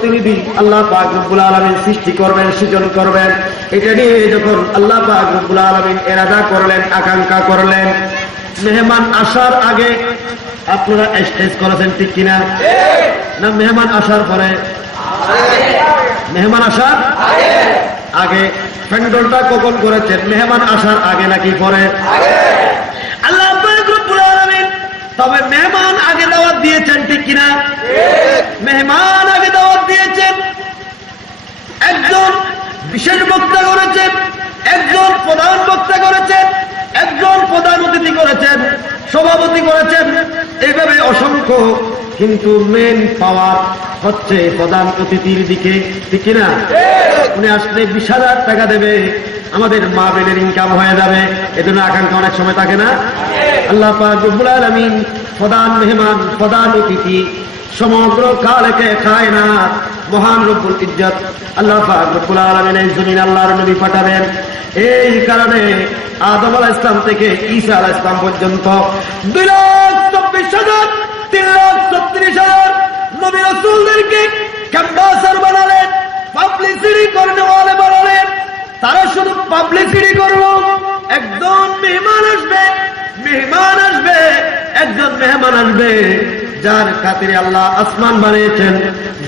প্রতিনিধি আল্লাহ পাক রব্বুল আলামিন সৃষ্টি করবেন, সৃজন করবেন। এটা নিয়ে যখন আল্লাহ পাক রব্বুল আলামিন ইরাদা করলেন, আকাঙ্ক্ষা করলেন, মেহমান আসার আগে আপনারা স্টেজ করেছেন, ঠিক কিনা? না মেহমান আসার পরে? মেহমান আসার আগে। প্যান্ডেলটা কখন করেছেন? মেহমান আসার আগে নাকি পরে? আল্লাহ পাক রব্বুল আলামিন তবে মেহমান আগে দাওয়াত দিয়েছেন, ঠিক কিনা? মেহমান আগে দাওয়াত দিয়েছেন। একজন বিশেষ বক্তা করেছেন, একজন প্রধান বক্তা করেছেন, একজন প্রধান অতিথি করেছেন, সভাপতি করেছেন, এইভাবে অসংখ্য। কিন্তু মেন পাওয়ার হচ্ছে প্রধান অতিথির দিকে, ঠিক কিনা? উনি আসলে 20,000 টাকা দেবে, আমাদের মা বোনের ইনকাম হয়ে যাবে। এজন্য আকাঙ্ক্ষা অনেক সময় থাকে না? আল্লাহ পাক রব্বুল আলামিন প্রধান মেহমান, প্রধান অতিথি, সমগ্র কালকে কায়নাত মহান রব্বুল ইজ্জত আল্লাহ পাক রব্বুল আলামিন এই জমিন আল্লাহর নবী পাঠাবেন। এই কারণে আদম আলাইহিস সালাম থেকে ঈসা আলাইহিস সালাম পর্যন্ত 2,24,000 3,36,000 নবী রাসূলদেরকে ক্যাম্পাসার বানালেন, পাবলিসিটি করনেওয়ালা বানালেন। তারা শুধু পাবলিসিটি করলো। একজন মেহমান আসবে, মেহমান আসবে, একজন মেহমান আসবে যার খাতিরে আল্লাহ আসমান বানিয়েছেন,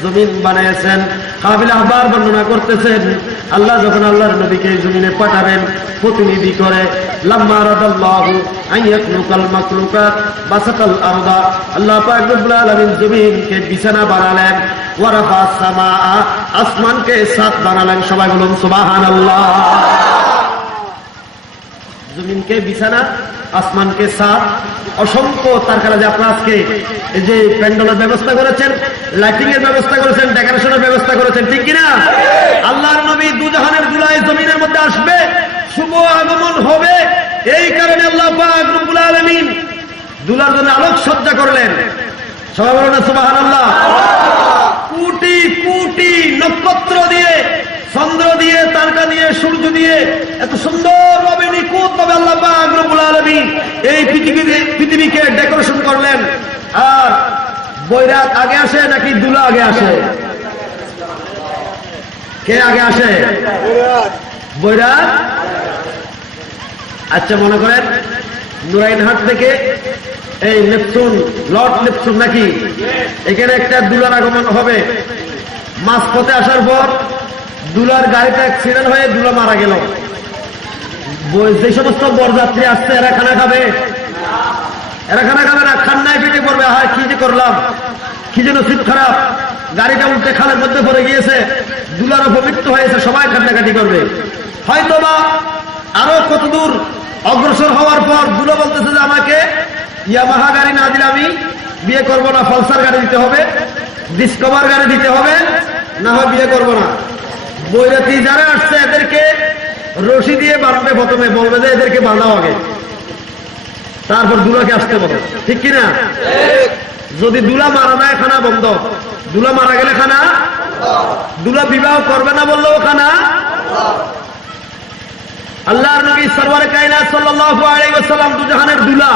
জমিন বানিয়েছেন। কাবিল আহবার বর্ণনা করতেছেন, আল্লাহ যখন আল্লাহর নবীকে জমিনে পাঠাবেন প্রতিনিধি করে, লাম্মা রাদাল্লাহু আইয়াকলুকাল মাকলুকাত বাসাতাল আরদা, আল্লাহ পাক রব্বুল আলামিন জমিনকে বিছানা বানালেন, ওয়া রাফা সামাআ, আসমানকে সাত বানালেন। সবাই বলুন সুবহানাল্লাহ। জমিনকে বিছানা, আসমানকে সাত, অসংখ্য। তার কারণে আপনারা আজকে এই যে প্যান্ডেলের ব্যবস্থা করেছেন, লাইটিং এর ব্যবস্থা করেছেন, ডেকোরেশনের ব্যবস্থা করেছেন, ঠিক কিনা? আল্লাহর নবী দুজাহানের দুলায় জমিনের মধ্যে আসবে, শুভ আগমন হবে। এই কারণে আল্লাহ পাক রব্বুল আলামিন দুলার জন্য আলোকসজ্জা করলেন। সবাই বলুন সুবহানাল্লাহ। কোটি কোটি নক্ষত্র দিয়ে, চন্দ্র দিয়ে, তারকা দিয়ে, সূর্য দিয়ে এত সুন্দরভাবে নিখুঁতভাবে আল্লাহ পাক রব্বুল আলামিন এই পৃথিবীকে ডেকোরেশন করলেন। আর বৈরাত আগে আসে নাকি দুলা আগে আসে? কে আগে আসে? বৈরাত। আচ্ছা, মনে করেন নুরাইনহাট থেকে এই নেপচুন, লর্ড নেপচুন নাকি, এখানে একটা দুলার আগমন হবে। মাঝপথে আসার পর দুলার গাড়িটা অ্যাক্সিডেন্ট হয়ে দুলা মারা গেল। যে সমস্ত বরযাত্রী আসছে এরা খানা খাবে? এরা খানা খাবে না, খান্নায় পেটে পড়বে। হ্যাঁ, কি যে করলাম, কি যেন নসিব খারাপ, গাড়িটা উল্টে খালের মধ্যে পড়ে গিয়েছে, দুলার অপমৃত্যু হয়েছে, সবাই কান্নাকাটি করবে। হয়তোবা আরো কত দূর অগ্রসর হওয়ার পর দুলা বলতেছে যে আমাকে ইয়ামাহা গাড়ি না দিলে আমি বিয়ে করবো না, পালসার গাড়ি দিতে হবে, ডিসকভার গাড়ি দিতে হবে, না হয় বিয়ে করবো না। বৈরাতি যারা আসছে এদেরকে রশি দিয়ে বাঁধবে, প্রথমে বলবে যে এদেরকে বাঁধাও আগে, তারপর দুলাকে আসতে বলো, ঠিক কিনা? যদি দুলা মারা যায় খানা বন্ধ, দুলা মারা গেলে খানা, দুলা বিবাহ করবে না বললেও খানা। আল্লাহর নবী সরওয়ারে কায়নাত সাল্লাল্লাহু আলাইহি ওয়াসাল্লাম দুজাহানের দুলা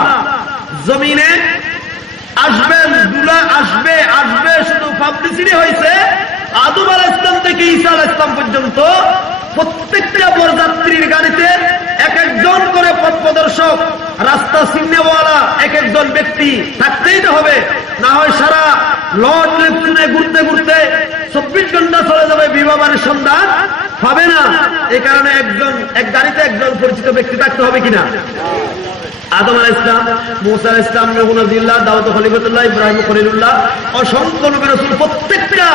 জমিনে আসবেন। দুলা আসবে, আসবে, শুধু পাবলিসিটি হয়েছে। আদম আলাইহিস সালাম থেকে ঈসা আলাইহিস সালাম পর্যন্ত প্রত্যেকটা বরযাত্রীর গাড়িতে এক একজন করে পথ প্রদর্শক, রাস্তা চিহ্নেওয়ালা এক একজন ব্যক্তি থাকতেই হবে, না হয় সারা লর্ড নেপচুনে ঘুরতে ঘুরতে 24 ঘন্টা চলে যাবে, বিবাহ বাড়ির সন্ধান পাবে না। এই কারণে একজন, এক গাড়িতে একজন পরিচিত ব্যক্তি থাকতে হবে কিনা? আদম আলাইহিস সালাম, মুসা আলাইহিস সালাম, নূহ নবীউল্লাহ, দাউদ খলিলুল্লাহ, ইব্রাহিম খলিলুল্লাহ, অসংখ্য নবী রাসূল, প্রত্যেকটা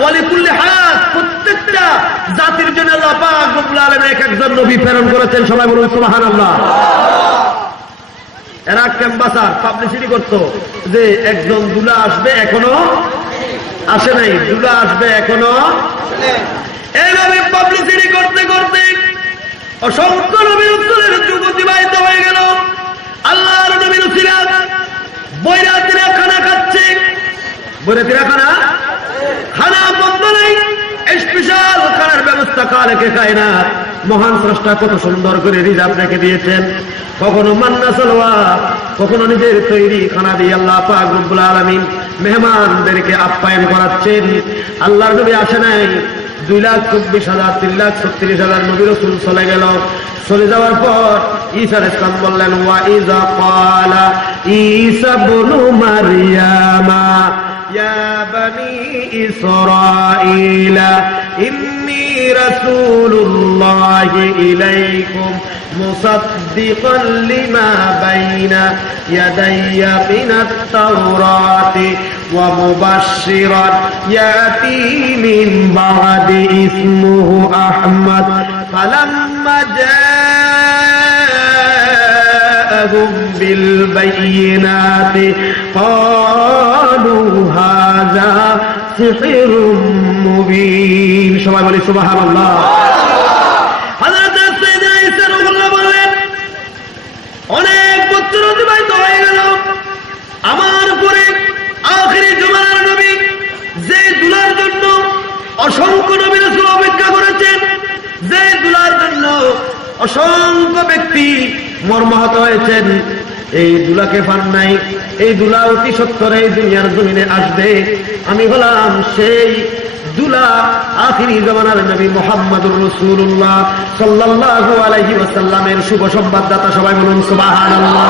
ওয়ালিকুল্লি হায়াত, প্রত্যেকটা জাতির জন্য আল্লাহ পাক রব্বুল আলামিন এক একজন নবী প্রেরণ করেছেন। সবাই বলুন সুবহানাল্লাহ। এরা ক্যাম্পাসার পাবলিসিটি করতো যে একজন দুলা আসবে, এখনো আসে নাই, দুলা আসবে এখনো। এইভাবে পাবলিসিটি করতে করতে অসংখ্য নবী রাসূলের যুগ অতিবাহিত হয়ে গেল। আল্লাহর নবী রাসূলরা বৈরাতিরা খানা খাচ্ছে, বৈরাতিরা খানা বন্ধ নেই, স্পেশাল খানার ব্যবস্থা কালকে কায়নাত মহান স্রষ্টা কত সুন্দর করে রিজার্ভ রেখে দিয়েছেন। কখনো মান্না সালোয়া, কখনো নিজের তৈরি খানা দিয়ে আল্লাহ পাক রব্বুল আলামিন মেহমানদেরকে আপ্যায়ন করাচ্ছেন। আল্লাহর নবী আসে নাই, 2,24,000 3,36,000 নবী রাসূল চলে গেল। চলে যাওয়ার পর ঈসা আলাইহিস সালাম বললেন, ওয়া ইযা ক্বালা ঈসা ইবনু মারইয়ামা ইয়া বানি ইসরাঈলা ইন্নী রাসূলুল্লাহি ইলাইকুম মুসাদ্দিকান লিমা বাইনা ইয়াদাইয়া মিনাত তাওরাতি ওয়া মুবাশশিরান ইয়াতি মিন বা'দি ইসমুহু আহমদ ফালাম্মা জাআহুম বিল বাইয়িনাতি ক্বালু হাযা সিহরুম মুবিন। সবাই বলি সুবহানাল্লাহ। অনেক বছর অতিবাহিত হয়ে গেল, আমার উপরে আখিরি জমানার নবী যে দুলার জন্য অসংখ্য নবী রাসূল অপেক্ষা করেছেন, যে দুলার জন্য অসংখ্য ব্যক্তি মর্মাহত হয়েছেন, এই দুলাকে পান নাই। এই দুলা অতি সত্তর এই দুনিয়ার জমিনে আসবে। আমি হলাম সেই দুলা, আখিরি জামানার নবী মুহাম্মদুর রাসূলুল্লাহ সাল্লাল্লাহু আলাইহি ওয়াসাল্লামের শুভ সংবাদদাতা। সবাই বলুন সুবহানাল্লাহ।